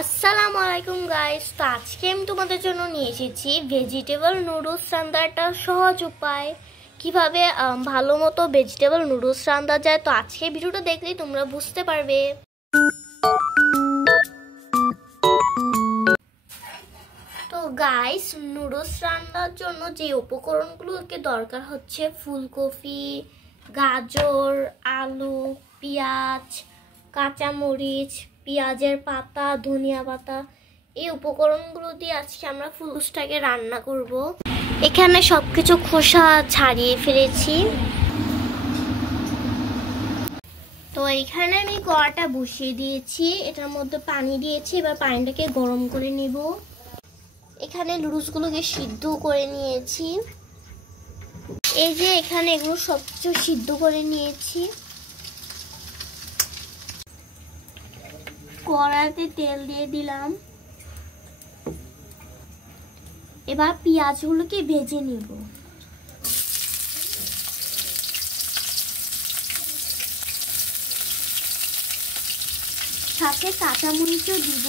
আসসালামু আলাইকুম গাইস। তো আজকে আমি তোমাদের জন্য নিয়ে এসেছি ভেজিটেবল নুডলস রান্নার একটা সহজ উপায়, কিভাবে ভালো মতো ভেজিটেবল নুডলস রান্না যায়। তো আজকে ভিডিওটা দেখলেই তোমরা বুঝতে পারবে। তো গাইস, নুডলস রান্নার জন্য যে উপকরণগুলোকে দরকার হচ্ছে ফুলকপি, গাজর, আলু, পেঁয়াজ, কাঁচামরিচ, পেঁয়াজের পাতা, ধনিয়া পাতা, এই উপকরণগুলো দিয়ে আজকে আমরা ফুলকপিটাকে রান্না করব। এখানে সবকিছু খোসা ছাড়িয়ে ফেলেছি। তো এখানে আমি কড়াটা বসিয়ে দিয়েছি, এটার মধ্যে পানি দিয়েছি। এবার পানিটাকে গরম করে নিব। এখানে নুডলসগুলোকে সিদ্ধ করে নিয়েছি। এই যে এখানে এগুলো সবকিছু সিদ্ধ করে নিয়েছি। কড়াইতে তেল দিয়ে দিলাম। এবার পেঁয়াজগুলোকে ভেজে নিব। সাথে কাঁচামরিচও দিব।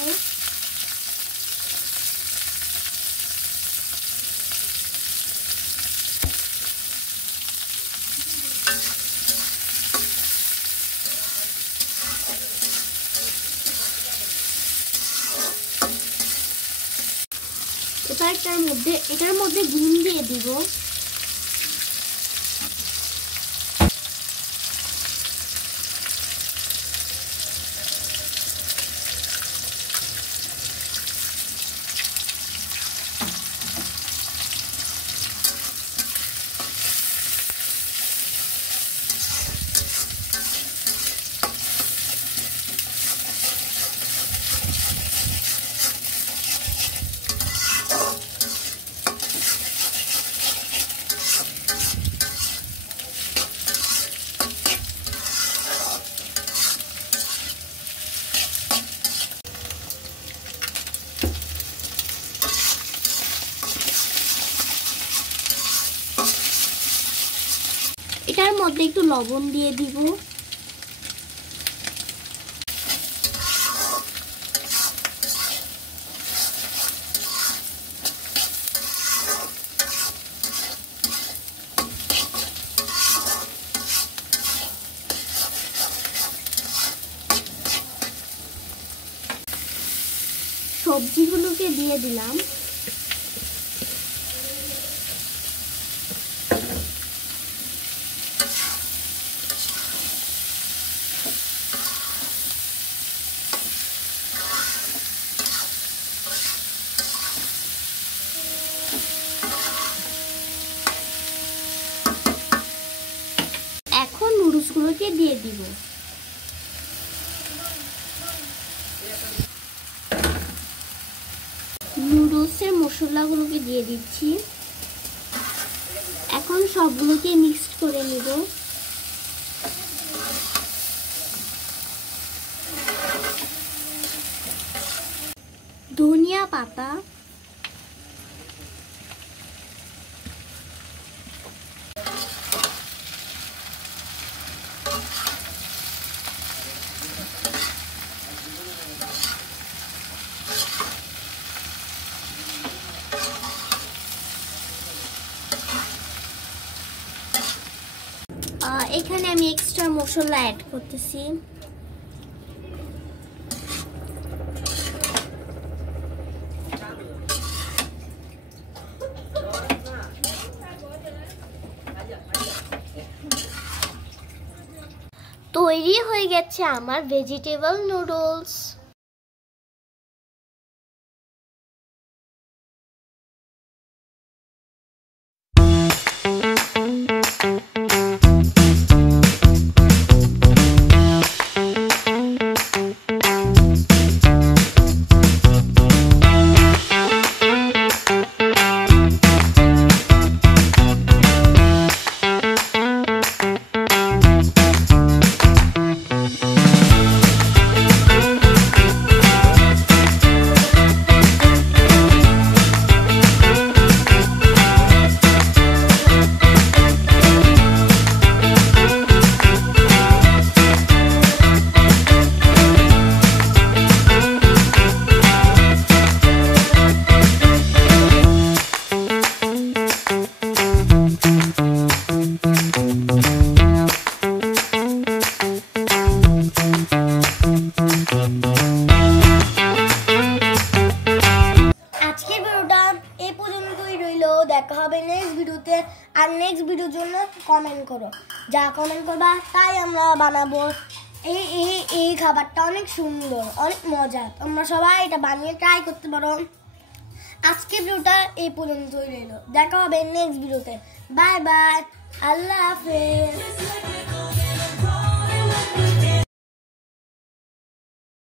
এবার এটার মধ্যে ডিম দিয়ে দিব। এটার মধ্যে একটু লবণ দিয়ে দিব। সবজিগুলোকে দিয়ে দিলাম। এখন নুডলসগুলোকে দিয়ে দিব। নুডলসের মশলাগুলোকে দিয়ে দিচ্ছি। এখন সবগুলোকে মিক্স করে নিব। ধনিয়া পাতা, এখানে আমি এক্সট্রা মশলা অ্যাড করতেছি। তৈরি হয়ে গেছে আমার ভেজিটেবল নুডলস। আর নেক্সট ভিডিওর জন্য কমেন্ট করো, যা কমেন্ট করবা তাই আমরা বানাবো। এই এই এই খাবারটা অনেক সুন্দর, অনেক মজা, তোমরা সবাই এটা বানিয়ে ট্রাই করতে পারো। আজকে ভিডিওটা এই পর্যন্তই রইল, দেখা হবে নেক্সট ভিডিওতে। বাই বাই, আল্লাহ হাফেজ।